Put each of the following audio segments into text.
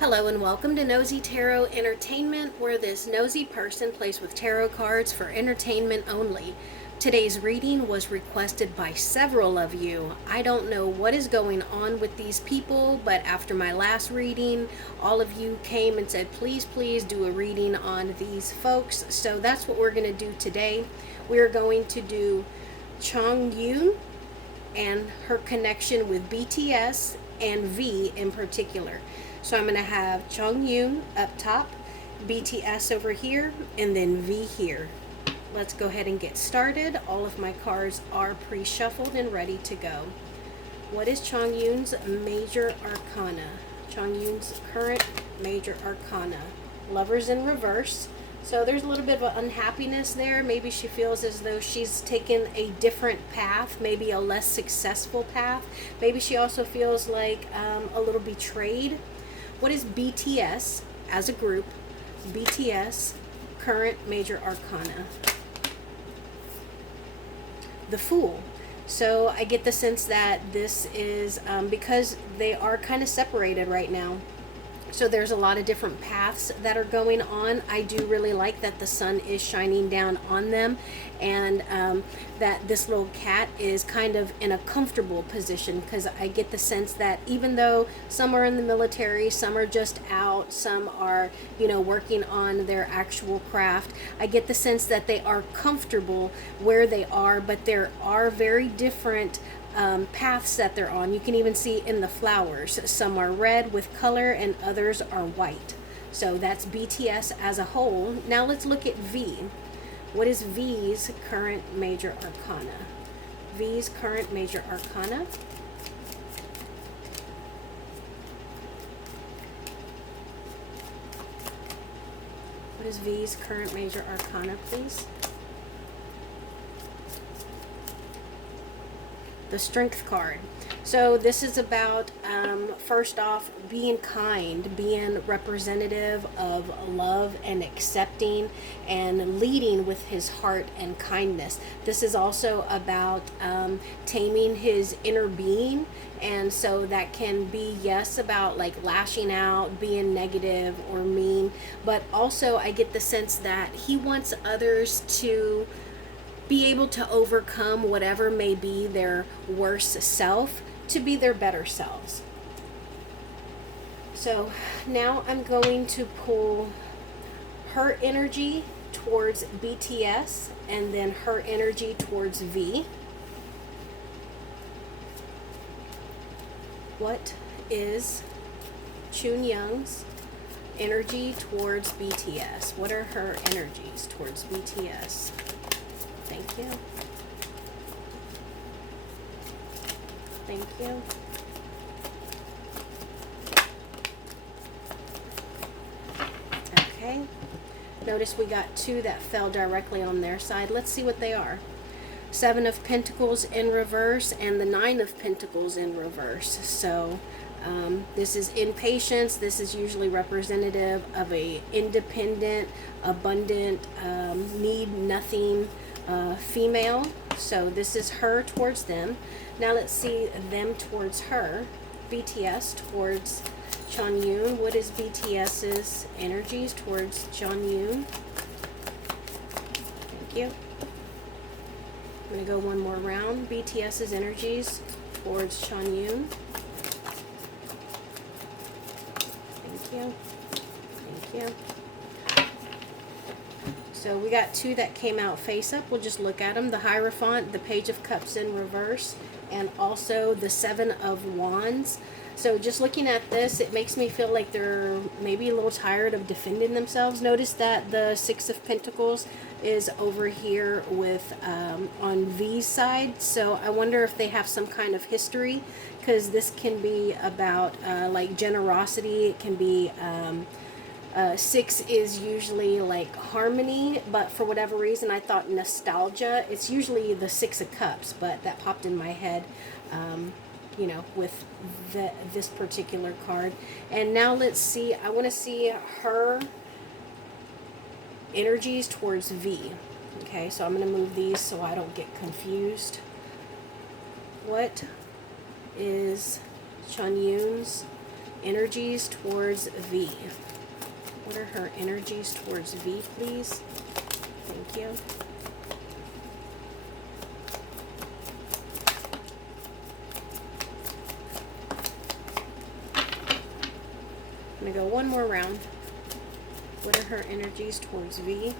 Hello and welcome to Nosy Tarot Entertainment, where this nosy person plays with tarot cards for entertainment only. Today's reading was requested by several of you. I don't know what is going on with these people, but after my last reading, all of you came and said, please do a reading on these folks. So that's what we're going to do today. We're going to do Jeongyeon and her connection with BTS and V in particular. So I'm going to have Jeongyeon up top, BTS over here, and then V here. Let's go ahead and get started. All of my cards are pre-shuffled and ready to go. What is Jeongyeon's major arcana? Jeongyeon's current major arcana. Lovers in reverse. So there's a little bit of unhappiness there. Maybe she feels as though she's taken a different path, maybe a less successful path. Maybe she also feels like a little betrayed. What is BTS as a group? BTS, current major arcana. The Fool. So I get the sense that this is because they are kind of separated right now. So there's a lot of different paths that are going on. I do really like that the sun is shining down on them, and that this little cat is kind of in a comfortable position, because I get the sense that even though some are in the military, some are just out, some are, working on their actual craft, I get the sense that they are comfortable where they are, but there are very different paths that they're on. You can even see in the flowers, some are red with color and others are white. So that's BTS as a whole. Now let's look at V. What is V's current major arcana? V's current major arcana. What is V's current major arcana, please? The Strength card. So this is about, first off, being kind, being representative of love and accepting and leading with his heart and kindness. This is also about taming his inner being, and so that can be, yes, about like lashing out, being negative or mean, but also I get the sense that he wants others to be able to overcome whatever may be their worst self to be their better selves. So now I'm going to pull her energy towards BTS and then her energy towards V. What is Jeongyeon's energy towards BTS? What are her energies towards BTS? Thank you. Thank you. Okay. Notice we got two that fell directly on their side. Let's see what they are. Seven of Pentacles in reverse and the Nine of Pentacles in reverse. So this is impatience. This is usually representative of a independent, abundant, need nothing female. So this is her towards them. Now let's see them towards her. BTS towards Jeongyeon. What is BTS's energies towards Jeongyeon? Thank you. I'm going to go one more round. BTS's energies towards Jeongyeon. Thank you. Thank you. So we got two that came out face up. We'll just look at them. The Hierophant, the Page of Cups in reverse, and also the Seven of Wands. So just looking at this, it makes me feel like they're maybe a little tired of defending themselves. Notice that the Six of Pentacles is over here with on V's side. So I wonder if they have some kind of history, because this can be about like generosity. It can be six is usually like harmony, but for whatever reason I thought nostalgia. It's usually the Six of Cups, but that popped in my head with this particular card. And now let's see, I want to see her energies towards V. Okay, so I'm going to move these so I don't get confused. What is Jeongyeon's energies towards V? What are her energies towards V, please? Thank you. I'm going to go one more round. What are her energies towards V?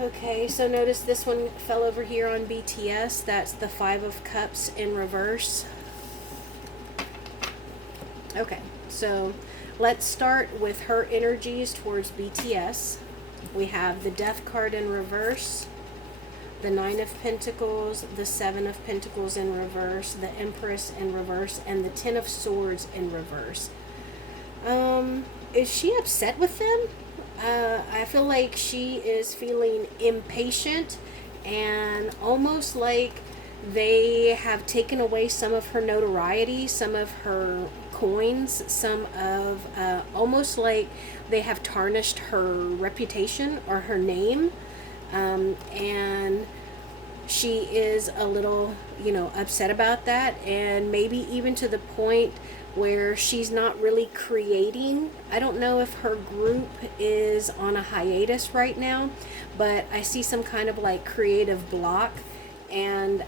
Okay, so notice this one fell over here on BTS. That's the Five of Cups in reverse. Okay, so let's start with her energies towards BTS. We have the Death card in reverse, the Nine of Pentacles, the Seven of Pentacles in reverse, the Empress in reverse, and the Ten of Swords in reverse. Is she upset with them? I feel like she is feeling impatient and almost like they have taken away some of her notoriety, some of her coins, some of almost like they have tarnished her reputation or her name, and she is a little, upset about that, and maybe even to the point where she's not really creating. I don't know if her group is on a hiatus right now, but I see some kind of like creative block, and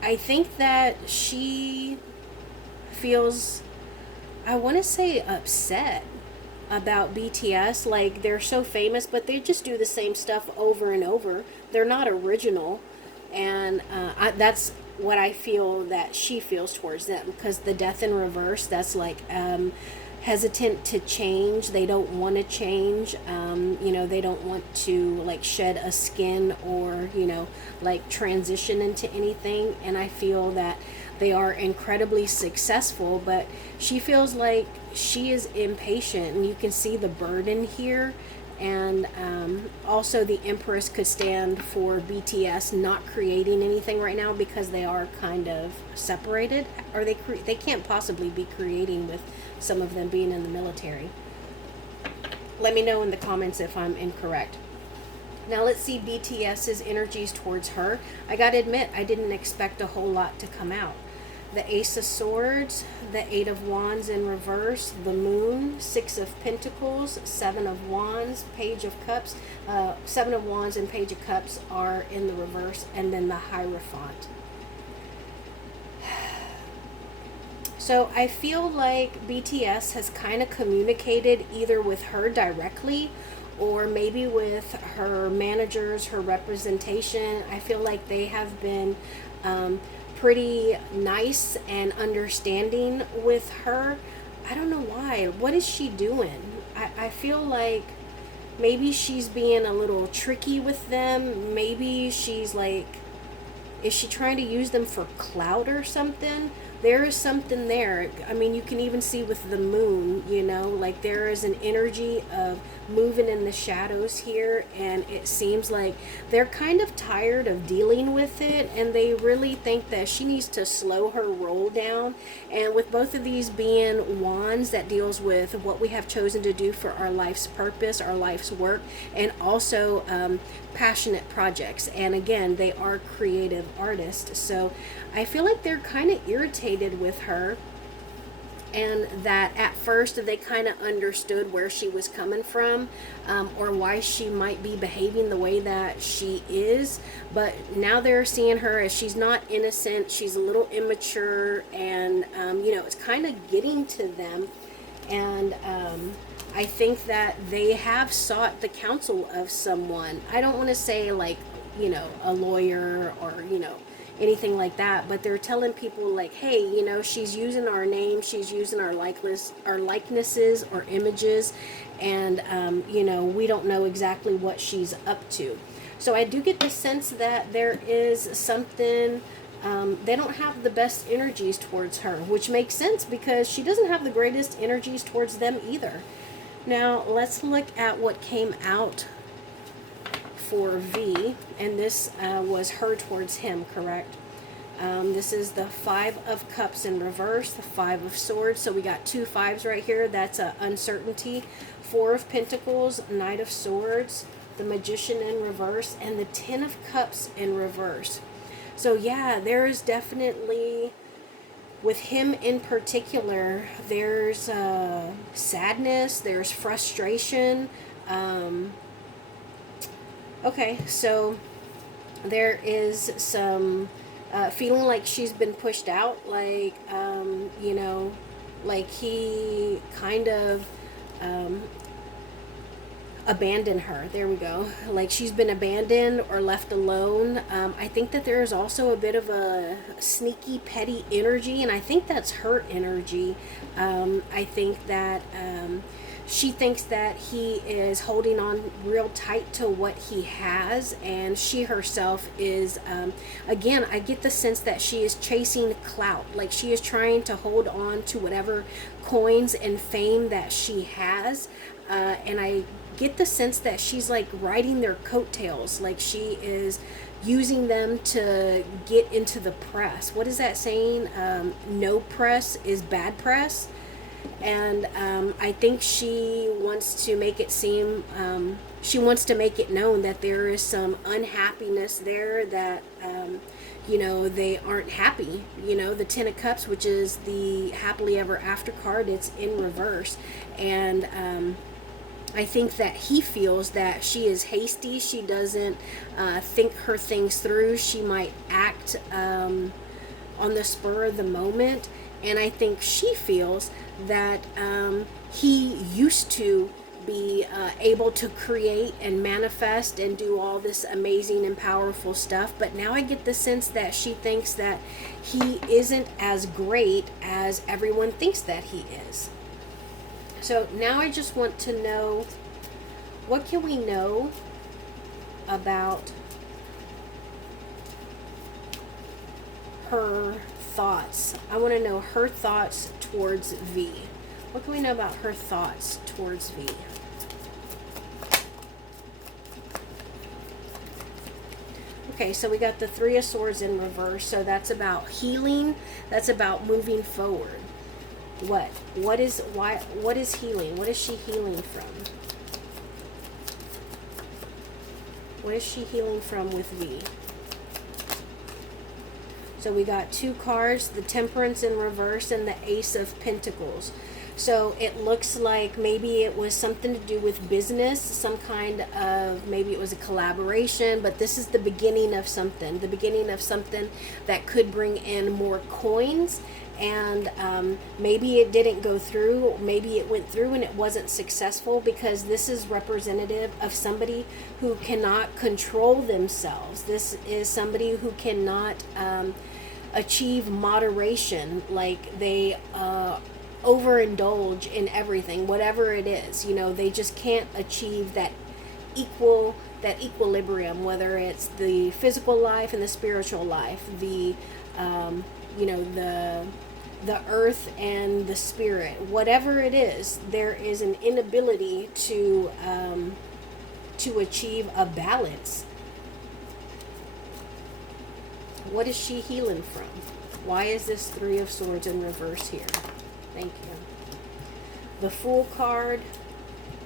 I think that she feels, I want to say, upset about BTS. Like, they're so famous, but they just do the same stuff over and over. They're not original, and that's what I feel that she feels towards them, because the Death in reverse, that's like hesitant to change. They don't want to change. They don't want to like shed a skin or like transition into anything. And I feel that they are incredibly successful, but she feels like she is impatient, and you can see the burden here. And also the Empress could stand for BTS not creating anything right now, because they are kind of separated, or they can't possibly be creating with some of them being in the military. Let me know in the comments if I'm incorrect. Now let's see BTS's energies towards her. I gotta admit, I didn't expect a whole lot to come out. The Ace of Swords, the Eight of Wands in reverse, the Moon, Six of Pentacles, Seven of Wands, Page of Cups. Seven of Wands and Page of Cups are in the reverse, and then the Hierophant. So I feel like BTS has kind of communicated either with her directly, or maybe with her managers, her representation. I feel like they have been pretty nice and understanding with her. I don't know why. What is she doing? I feel like maybe she's being a little tricky with them. Maybe she's like, is she trying to use them for clout or something? There is something there. I mean, you can even see with the Moon, like there is an energy of moving in the shadows here, and it seems like they're kind of tired of dealing with it, and they really think that she needs to slow her roll down. And with both of these being wands, that deals with what we have chosen to do for our life's purpose, our life's work, and also passionate projects. And again, they are creative artists, so I feel like they're kind of irritated with her, and that at first they kind of understood where she was coming from, or why she might be behaving the way that she is, but now they're seeing her as she's not innocent, she's a little immature, and it's kind of getting to them. And I think that they have sought the counsel of someone. I don't want to say like a lawyer or anything like that, but they're telling people like, hey, she's using our name, she's using our likenesses or images, and we don't know exactly what she's up to. So I do get the sense that there is something, they don't have the best energies towards her, which makes sense because she doesn't have the greatest energies towards them either. Now let's look at what came out for V, and this was her towards him, correct? This is the Five of Cups in reverse, the Five of Swords, so we got two fives right here. That's uncertainty. Four of Pentacles, Knight of Swords, the Magician in reverse, and the Ten of Cups in reverse. So yeah, there is definitely, with him in particular, there's sadness, there's frustration. Okay, so there is some feeling like she's been pushed out, like, like he kind of abandoned her. There we go. Like she's been abandoned or left alone. I think that there is also a bit of a sneaky, petty energy, and I think that's her energy. I think that she thinks that he is holding on real tight to what he has, and she herself is, again, I get the sense that she is chasing clout. Like she is trying to hold on to whatever coins and fame that she has, and I get the sense that she's like riding their coattails, like she is using them to get into the press. What is that saying? No press is bad press. And I think she wants to make it seem, she wants to make it known that there is some unhappiness there, that they aren't happy. The Ten of Cups, which is the happily ever after card, it's in reverse. And I think that he feels that she is hasty. She doesn't think her things through. She might act on the spur of the moment. And I think she feels that he used to be able to create and manifest and do all this amazing and powerful stuff. But now I get the sense that she thinks that he isn't as great as everyone thinks that he is. So now I just want to know, what can we know about her thoughts? I want to know her thoughts towards V. What can we know about her thoughts towards V? Okay, so we got the Three of Swords in reverse. So that's about healing. That's about moving forward. What is healing? What is she healing from? What is she healing from with V? So we got two cards, the Temperance in reverse and the Ace of Pentacles. So it looks like maybe it was something to do with business, some kind of, maybe it was a collaboration, but this is the beginning of something that could bring in more coins. And maybe it didn't go through, maybe it went through and it wasn't successful, because this is representative of somebody who cannot control themselves. This is somebody who cannot achieve moderation, like they overindulge in everything, whatever it is. They just can't achieve that equilibrium, whether it's the physical life and the spiritual life, the the earth and the spirit, whatever it is. There is an inability to achieve a balance. What is she healing from? Why is this Three of Swords in reverse here? Thank you. The Fool card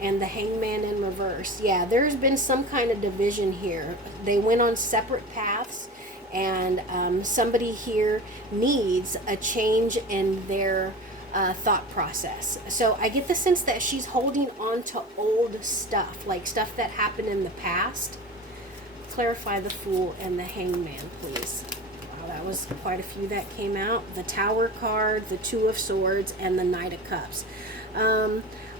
and the Hangman in reverse. Yeah, there's been some kind of division here. They went on separate paths, and somebody here needs a change in their thought process. So I get the sense that she's holding on to old stuff, like stuff that happened in the past. Clarify the Fool and the Hangman, please. Wow, that was quite a few that came out. The Tower card, the Two of Swords, and the Knight of Cups.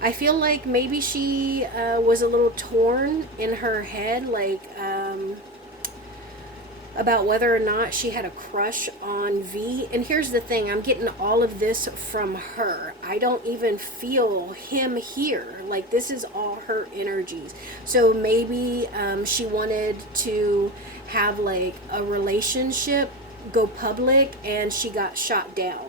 I feel like maybe she was a little torn in her head, like about whether or not she had a crush on V. And here's the thing, I'm getting all of this from her. I don't even feel him here. Like, this is all her energies. So maybe she wanted to have like a relationship go public, and she got shot down,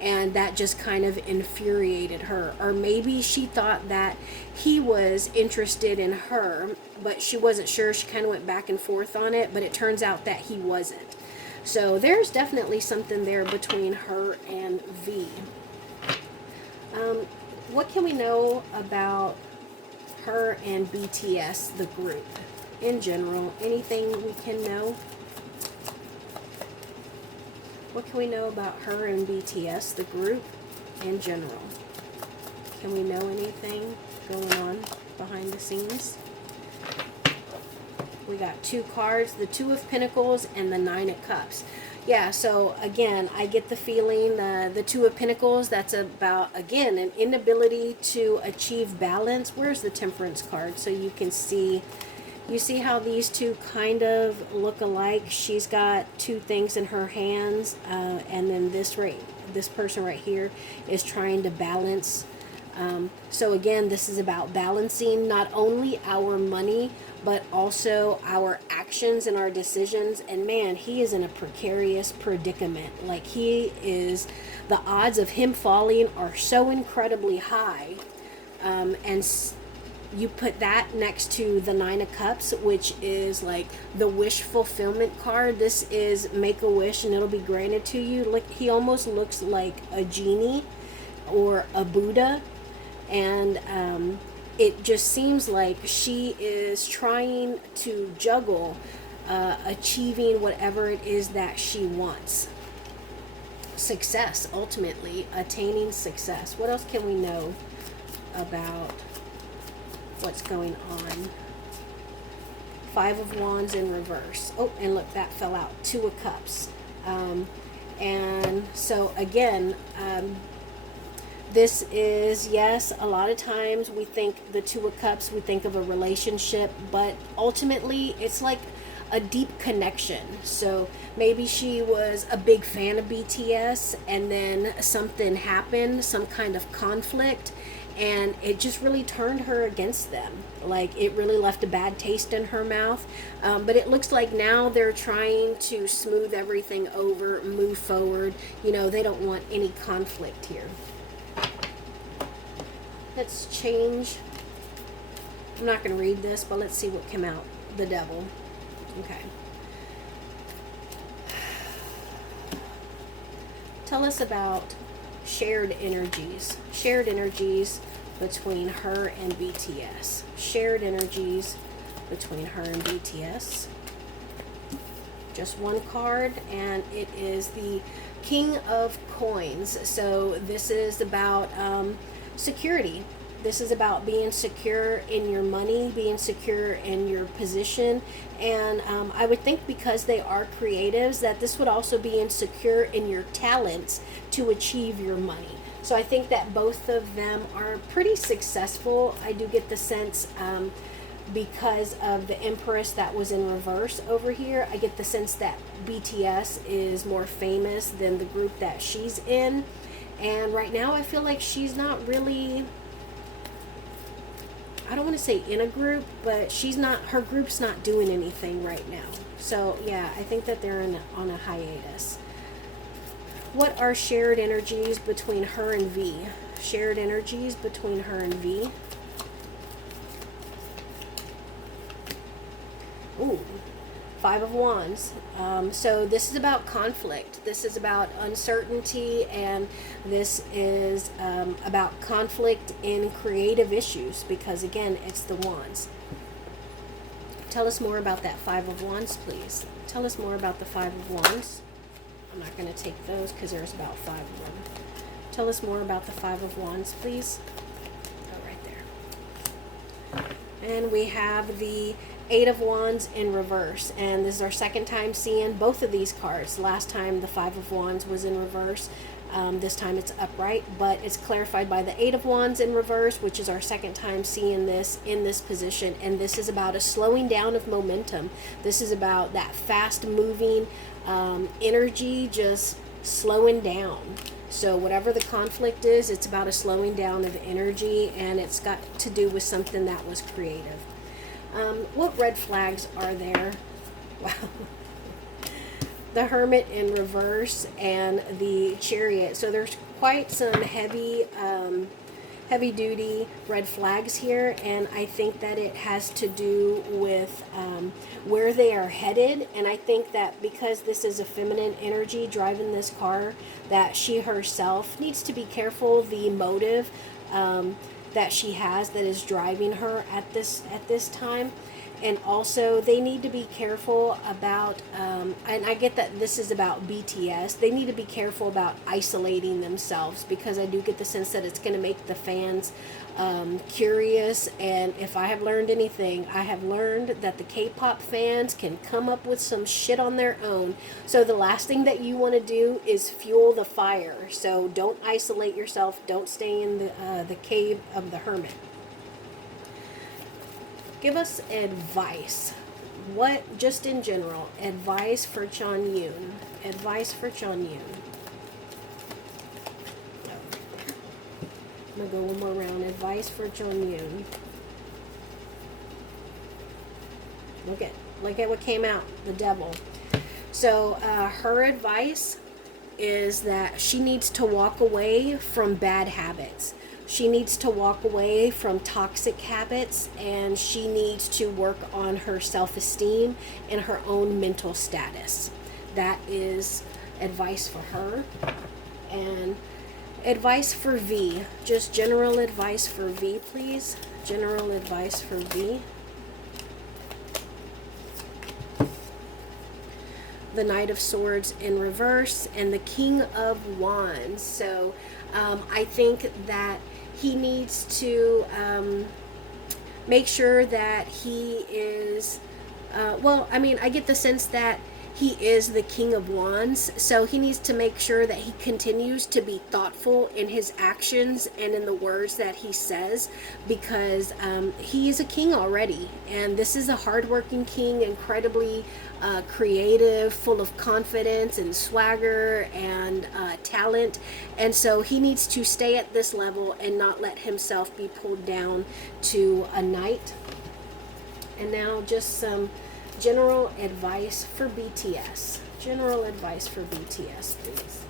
and that just kind of infuriated her. Or maybe she thought that he was interested in her, but she wasn't sure. She kind of went back and forth on it, but it turns out that he wasn't. So there's definitely something there between her and V. What can we know about her and BTS, the group, in general? Anything we can know? What can we know about her and BTS, the group, in general? Can we know anything going on behind the scenes? We got two cards, the Two of Pentacles and the Nine of Cups. Yeah, so again, I get the feeling the Two of Pentacles, that's about, again, an inability to achieve balance. Where's the Temperance card? So you can see, you see how these two kind of look alike? She's got two things in her hands, and then this person right here is trying to balance. So again, this is about balancing not only our money, but also our actions and our decisions. And man, he is in a precarious predicament. Like, he is, the odds of him falling are so incredibly high. And you put that next to the Nine of Cups, which is like the wish fulfillment card. This is make a wish and it'll be granted to you. Like, he almost looks like a genie or a Buddha. And it just seems like she is trying to juggle achieving whatever it is that she wants. Success, ultimately, attaining success. What else can we know about what's going on? Five of Wands in reverse. Oh, and look, that fell out. Two of Cups. And so, again, this is, yes, a lot of times we think the Two of Cups, we think of a relationship, but ultimately it's like a deep connection. So maybe she was a big fan of BTS and then something happened, some kind of conflict, and it just really turned her against them. Like, it really left a bad taste in her mouth. But it looks like now they're trying to smooth everything over, move forward. You know, they don't want any conflict here. Let's change. I'm not going to read this, but let's see what came out. The Devil. Okay. Tell us about shared energies. Shared energies between her and BTS. Shared energies between her and BTS. Just one card, and it is the King of Coins. So this is about security. This is about being secure in your money, being secure in your position. And I would think, because they are creatives, that this would also be insecure in your talents to achieve your money. So I think that both of them are pretty successful. I do get the sense, because of the Empress that was in reverse over here, I get the sense that BTS is more famous than the group that she's in. And right now I feel like she's not really, I don't want to say in a group, but she's not, her group's not doing anything right now. So yeah, I think that they're on a hiatus. What are shared energies between her and V? Shared energies between her and V. Ooh. Five of Wands. So this is about conflict. This is about uncertainty, and this is about conflict in creative issues, because again, it's the Wands. Tell us more about that Five of Wands, please. Tell us more about the Five of Wands. I'm not going to take those because there's about five of them. Tell us more about the Five of Wands, please. Oh, right there. And we have the Eight of Wands in reverse, and this is our second time seeing both of these cards. Last time the Five of Wands was in reverse. This time it's upright, but it's clarified by the Eight of Wands in reverse, which is our second time seeing this in this position. And this is about a slowing down of momentum. This is about that fast moving energy just slowing down. So whatever the conflict is, it's about a slowing down of energy, and it's got to do with something that was creative. What red flags are there? Wow. The Hermit in reverse and the Chariot. So there's quite some heavy duty red flags here, and I think that it has to do with where they are headed. And I think that because this is a feminine energy driving this car, that she herself needs to be careful the motive. that she has that is driving her at this time. And also they need to be careful about and I get that this is about BTS. They need to be careful about isolating themselves, because I do get the sense that it's going to make the fans curious. And if I have learned anything, I have learned that the K-pop fans can come up with some shit on their own. So the last thing that you want to do is fuel the fire. So don't isolate yourself. Don't stay in the cave of the hermit. Give us advice. What, just in general, advice for Jeongyeon. Advice for Jeongyeon. I'm going to go one more round. Advice for Jeongyeon. Look at what came out. The devil. So her advice is that she needs to walk away from bad habits. She needs to walk away from toxic habits, and she needs to work on her self-esteem and her own mental status. That is advice for her. And advice for V. Just general advice for V, please. General advice for V. The Knight of Swords in reverse and the King of Wands. So I think that he needs to make sure that he is, I get the sense that he is the King of Wands, so he needs to make sure that he continues to be thoughtful in his actions and in the words that he says, because he is a king already, and this is a hardworking king, incredibly creative, full of confidence and swagger and talent, and so he needs to stay at this level and not let himself be pulled down to a knight. And now just some general advice for BTS. General advice for BTS, please.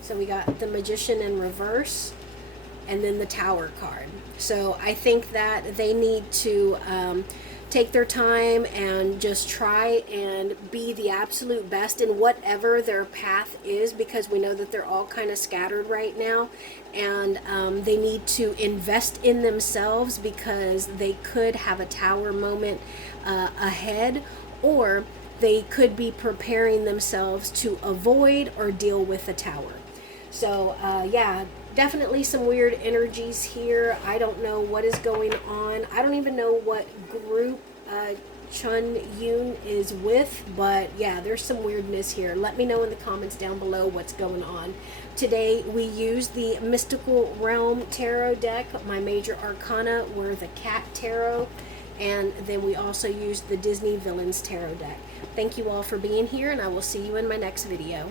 So we got the Magician in reverse and then the Tower card. So I think that they need to take their time and just try and be the absolute best in whatever their path is, because we know that they're all kind of scattered right now, and they need to invest in themselves, because they could have a tower moment ahead, or they could be preparing themselves to avoid or deal with a tower. So yeah, definitely some weird energies here. I don't know what is going on. I don't even know what group Jeongyeon is with, but yeah, there's some weirdness here. Let me know in the comments down below what's going on. Today we used the Mystical Realm Tarot deck. My major arcana were the Cat Tarot, and then we also used the Disney Villains Tarot deck. Thank you all for being here, and I will see you in my next video.